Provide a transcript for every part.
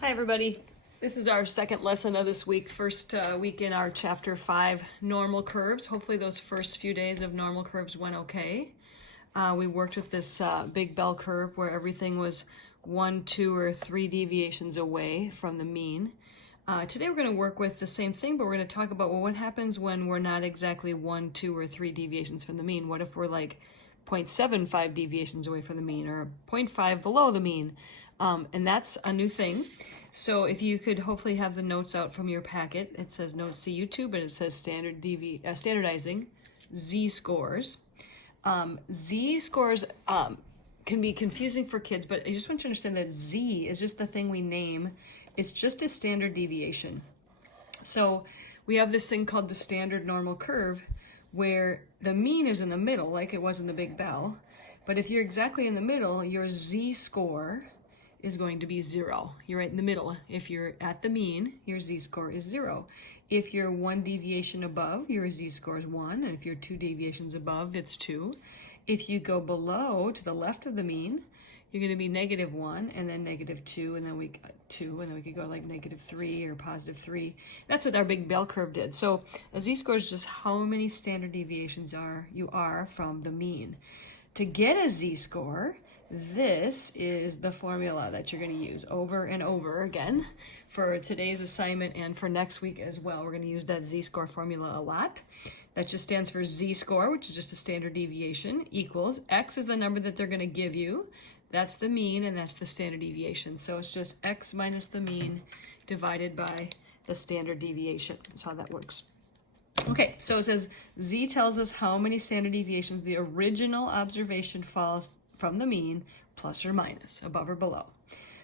Hi everybody. This is our second lesson of this week, first week in our chapter 5, normal curves. Hopefully those first few days of normal curves went okay. We worked with this big bell curve where everything was 1, 2, or 3 deviations away from the mean. Today we're going to work with the same thing, but we're going to talk about, well, what happens when we're not exactly 1, 2, or 3 deviations from the mean? What if we're like 0.75 deviations away from the mean, or 0.5 below the mean? And that's a new thing. So if you could hopefully have the notes out from your packet, it says notes CU2, but it says standardizing Z-scores. Z-scores can be confusing for kids, but I just want you to understand that Z is just the thing we name. It's just a standard deviation. So we have this thing called the standard normal curve where the mean is in the middle, like it was in the big bell. But if you're exactly in the middle, your Z-score is going to be 0. You're right in the middle. If you're at the mean, your Z-score is 0. If you're 1 deviation above, your Z-score is 1. And if you're 2 deviations above, it's 2. If you go below to the left of the mean, you're going to be -1 and then -2, and then we got 2, and then we could go like -3 or +3. That's what our big bell curve did. So a Z-score is just how many standard deviations you are from the mean. To get a Z-score, this is the formula that you're going to use over and over again for today's assignment and for next week as well. We're going to use that Z-score formula a lot. That just stands for Z-score, which is just a standard deviation, equals X is the number that they're going to give you. That's the mean, and that's the standard deviation. So it's just X minus the mean divided by the standard deviation. That's how that works. Okay, so it says Z tells us how many standard deviations the original observation falls from the mean, plus or minus, above or below.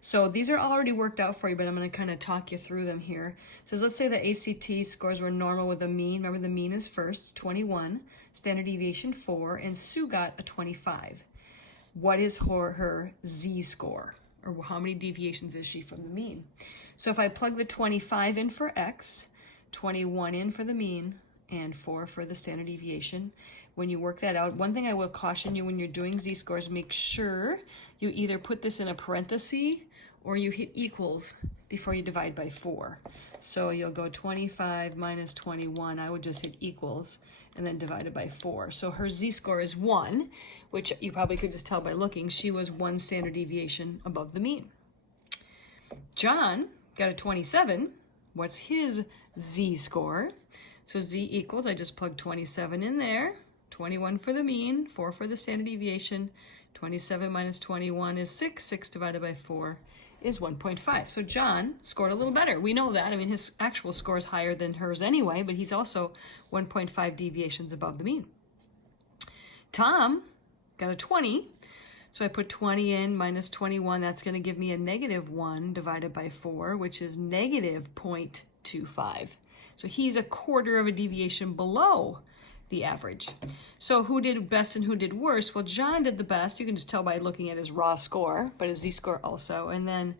So these are already worked out for you, but I'm going to kind of talk you through them here. It says, let's say the ACT scores were normal with a mean. Remember, the mean is first, 21, standard deviation 4, and Sue got a 25. What is her Z-score? Or how many deviations is she from the mean? So if I plug the 25 in for X, 21 in for the mean, and 4 for the standard deviation, when you work that out, one thing I will caution you when you're doing Z-scores, make sure you either put this in a parenthesis or you hit equals before you divide by 4. So you'll go 25 minus 21. I would just hit equals and then divide it by 4. So her Z-score is 1, which you probably could just tell by looking. She was 1 standard deviation above the mean. John got a 27. What's his Z-score? So Z equals, I just plugged 27 in there. 21 for the mean, 4 for the standard deviation. 27 minus 21 is 6. 6 divided by 4 is 1.5. So John scored a little better. We know that. I mean, his actual score is higher than hers anyway, but he's also 1.5 deviations above the mean. Tom got a 20. So I put 20 in minus 21. That's going to give me a -1 divided by 4, which is -0.25. So he's a quarter of a deviation below the average. So who did best and who did worse? Well, John did the best. You can just tell by looking at his raw score, but his Z-score also. And then,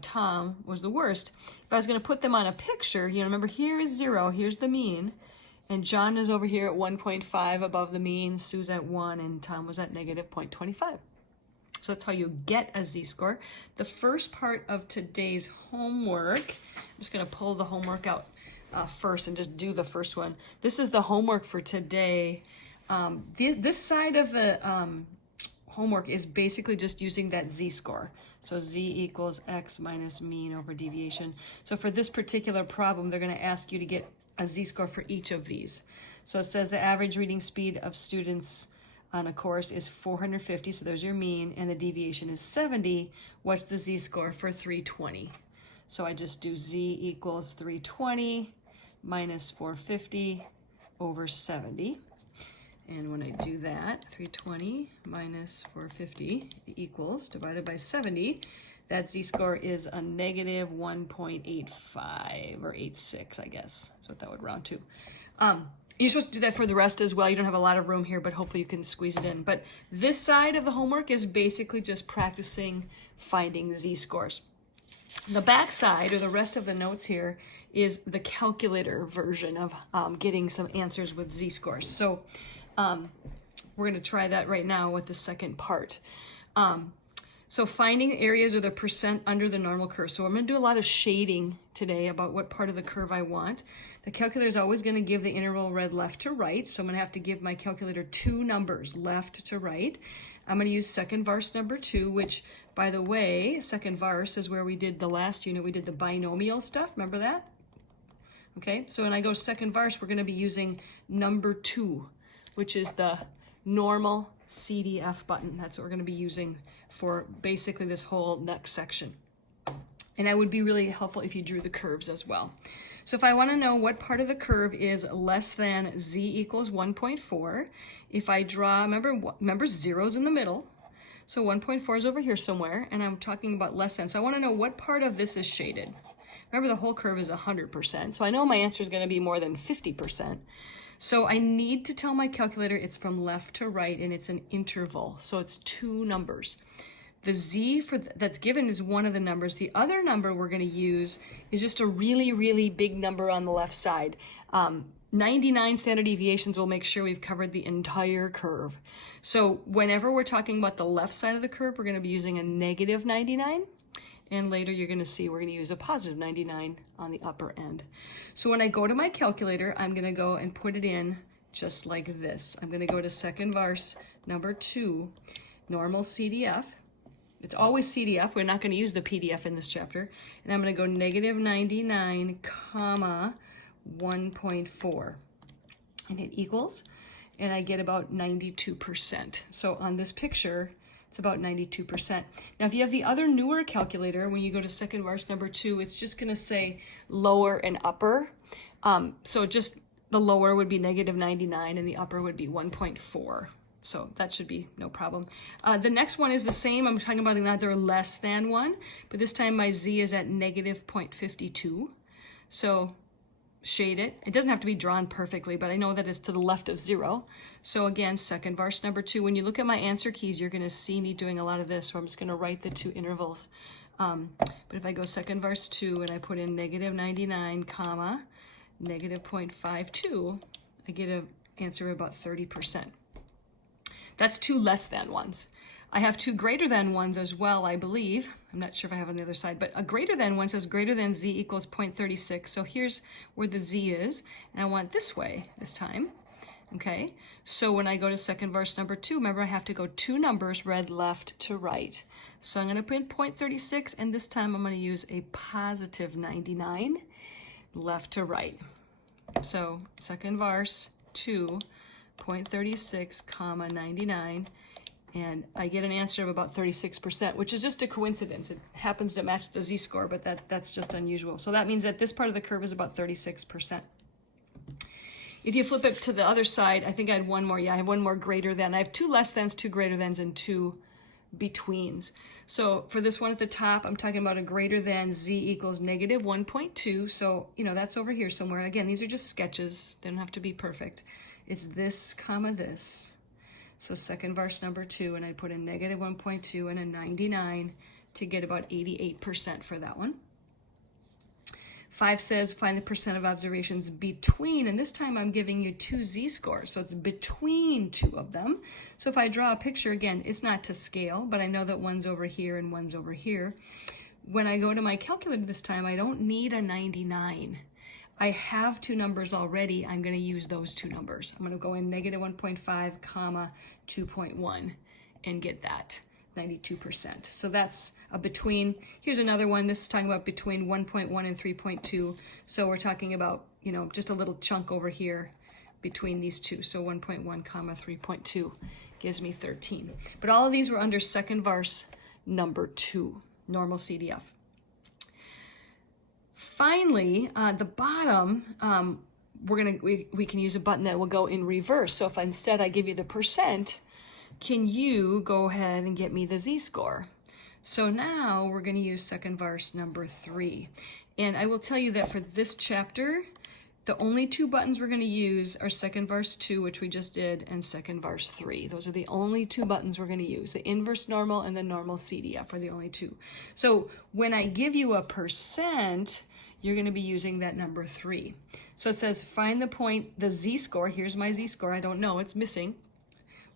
Tom was the worst. If I was going to put them on a picture, remember here is 0, here's the mean, and John is over here at 1.5 above the mean, Sue's at 1, and Tom was at -0.25. So that's how you get a Z-score. The first part of today's homework, I'm just going to pull the homework out first and just do the first one. This is the homework for today. This side of the homework is basically just using that Z-score. So Z equals X minus mean over deviation. So for this particular problem, they're going to ask you to get a Z-score for each of these. So it says the average reading speed of students on a course is 450, so there's your mean, and the deviation is 70. What's the Z-score for 320? So I just do Z equals 320 minus 450 over 70. And when I do that, 320 minus 450 equals, divided by 70, that Z-score is a -1.85 or 86, I guess. That's what that would round to. You're supposed to do that for the rest as well. You don't have a lot of room here, but hopefully you can squeeze it in. But this side of the homework is basically just practicing finding Z-scores. The back side, or the rest of the notes here, is the calculator version of getting some answers with Z-scores. So we're going to try that right now with the second part. So finding areas or the percent under the normal curve. So I'm going to do a lot of shading today about what part of the curve I want. The calculator is always going to give the interval read left to right. So I'm going to have to give my calculator two numbers, left to right. I'm going to use second varse number 2, which, by the way, second varse is where we did the last unit. We did the binomial stuff. Remember that? Okay, so when I go second varse, we're going to be using number 2, which is the normal CDF button. That's what we're going to be using for basically this whole next section. And it would be really helpful if you drew the curves as well. So if I want to know what part of the curve is less than z equals 1.4, if I draw, remember zero's in the middle, so 1.4 is over here somewhere, and I'm talking about less than. So I want to know what part of this is shaded. Remember, the whole curve is 100%, so I know my answer is going to be more than 50%. So I need to tell my calculator it's from left to right, and it's an interval, so it's two numbers. The z that's given is one of the numbers. The other number we're going to use is just a really, really big number on the left side. 99 standard deviations will make sure we've covered the entire curve. So whenever we're talking about the left side of the curve, we're going to be using a negative 99. And later you're going to see we're going to use a positive 99 on the upper end. So when I go to my calculator, I'm going to go and put it in just like this. I'm going to go to second varse number 2, normal CDF. It's always CDF. We're not going to use the PDF in this chapter. And I'm going to go negative 99, comma 1.4. And it equals, and I get about 92%. So on this picture, it's about 92%. Now, if you have the other newer calculator, when you go to second varse number 2, it's just going to say lower and upper. So just the lower would be negative 99 and the upper would be 1.4. So that should be no problem. The next one is the same. I'm talking about another less than 1, but this time my z is at negative 0.52. So shade it. It doesn't have to be drawn perfectly, but I know that it's to the left of 0. So again, second varse number 2. When you look at my answer keys, you're going to see me doing a lot of this, so I'm just going to write the two intervals. But if I go second varse 2 and I put in negative 99, comma, negative 0.52, I get an answer of about 30%. That's two less than ones. I have two greater than ones as well, I believe. I'm not sure if I have on the other side, but a greater than one says greater than z equals 0.36. So here's where the z is, and I want this way this time. Okay, so when I go to second varse number 2, remember I have to go two numbers read left to right. So I'm going to put 0.36, and this time I'm going to use a positive 99 left to right. So second varse 2, 0.36, comma 99, and I get an answer of about 36%, which is just a coincidence. It happens to match the z-score, but that's just unusual. So that means that this part of the curve is about 36%. If you flip it to the other side, I think I had one more. Yeah, I have one more greater than. I have two less thans, two greater thans, and two betweens. So for this one at the top, I'm talking about a greater than z equals negative 1.2. So, that's over here somewhere. Again, these are just sketches. They don't have to be perfect. It's this, comma this. So second varse number 2, and I put in negative 1.2 and a 99 to get about 88% for that one. 5 says find the percent of observations between, and this time I'm giving you two z-scores, so it's between two of them. So if I draw a picture, again, it's not to scale, but I know that one's over here and one's over here. When I go to my calculator this time, I don't need a 99. I have two numbers already. I'm going to use those two numbers. I'm going to go in negative 1.5, comma 2.1 and get that 92%. So that's a between. Here's another one. This is talking about between 1.1 and 3.2. So we're talking about, just a little chunk over here between these two. So 1.1, comma 3.2 gives me 13. But all of these were under second varse number 2, normal CDF. Finally, the bottom, we can use a button that will go in reverse. So if instead I give you the percent, can you go ahead and get me the z-score? So now we're going to use second varse number 3. And I will tell you that for this chapter, the only two buttons we're going to use are second varse 2, which we just did, and second varse 3. Those are the only two buttons we're going to use. The inverse normal and the normal CDF are the only two. So when I give you a percent, you're going to be using that number 3. So it says find the point, the z-score, here's my z-score, I don't know, it's missing,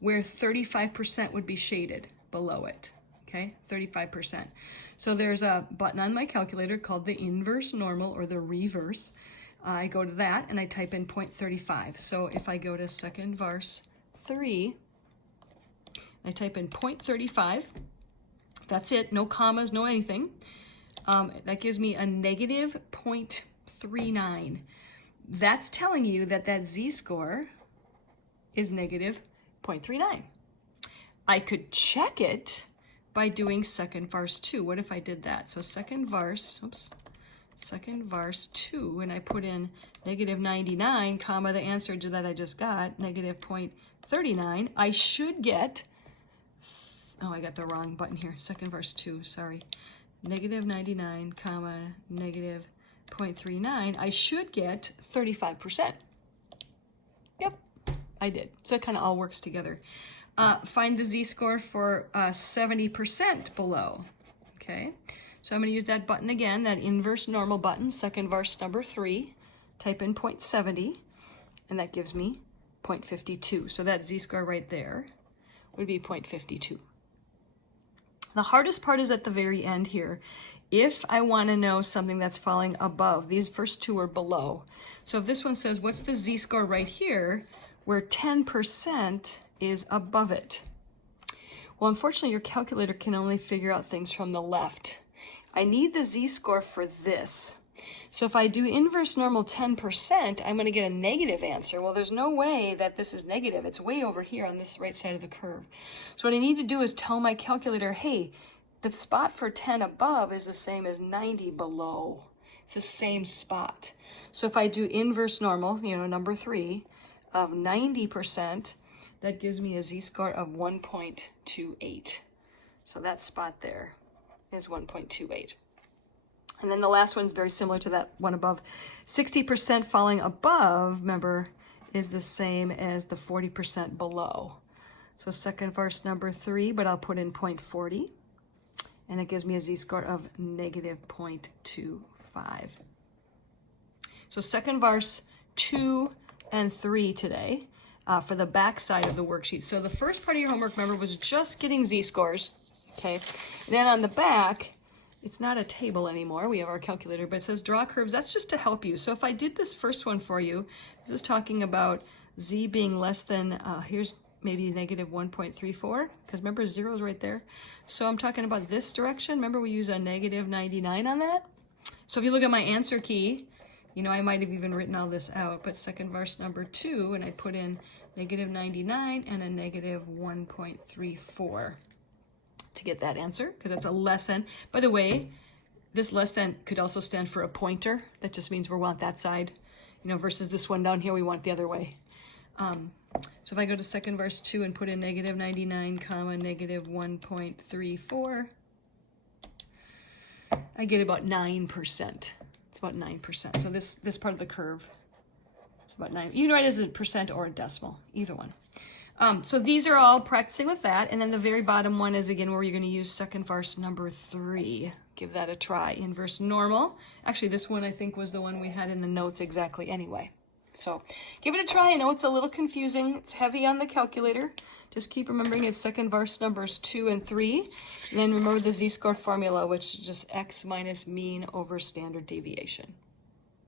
where 35% would be shaded below it, okay? okay, 35%. So there's a button on my calculator called the inverse normal or the reverse. I go to that and I type in 0.35. So if I go to second verse 3, I type in 0.35. That's it, no commas, no anything. That gives me a negative 0.39. That's telling you that that z-score is negative 0.39. I could check it by doing second verse 2. What if I did that? So second verse 2, and I put in negative 99, comma, the answer that I just got, negative 0.39, I should get, oh, I got the wrong button here, second verse 2, sorry, negative 99, comma, negative 0.39, I should get 35%. Yep, I did. So it kind of all works together. Find the z-score for 70% below, okay? So I'm going to use that button again, that inverse normal button, second verse number 3, type in 0.70, and that gives me 0.52. So that z-score right there would be 0.52. The hardest part is at the very end here. If I want to know something that's falling above, these first two are below. So if this one says, what's the z-score right here, where 10% is above it? Well, unfortunately, your calculator can only figure out things from the left. I need the z-score for this. So if I do inverse normal 10%, I'm going to get a negative answer. Well, there's no way that this is negative. It's way over here on this right side of the curve. So what I need to do is tell my calculator, hey, the spot for 10 above is the same as 90 below. It's the same spot. So if I do inverse normal, number 3, of 90%, that gives me a z-score of 1.28. So that spot there is 1.28. And then the last one's very similar to that one above. 60% falling above, remember, is the same as the 40% below. So second verse number 3, but I'll put in 0.40. And it gives me a z-score of negative 0.25. So second verse 2 and 3 today for the back side of the worksheet. So the first part of your homework, remember, was just getting z-scores, okay? Then on the back, it's not a table anymore. We have our calculator, but it says draw curves. That's just to help you. So if I did this first one for you, this is talking about z being less than, here's maybe negative 1.34, because remember 0 is right there. So I'm talking about this direction. Remember we use a negative 99 on that? So if you look at my answer key, I might have even written all this out, but second verse number 2, and I put in negative 99 and a negative 1.34 to get that answer, because that's a less than. By the way, this less than could also stand for a pointer. That just means we want that side, versus this one down here, we want the other way. So if I go to second verse 2 and put in negative 99, comma, negative 1.34, I get about 9%. It's about 9%. So this part of the curve, it's about 9. You can write it as a percent or a decimal, either one. So these are all practicing with that. And then the very bottom one is, again, where you're going to use second verse number 3. Give that a try. Inverse normal. Actually, this one I think was the one we had in the notes exactly anyway. So give it a try. I know it's a little confusing. It's heavy on the calculator. Just keep remembering it's second verse numbers 2 and 3. And then remember the z-score formula, which is just x minus mean over standard deviation.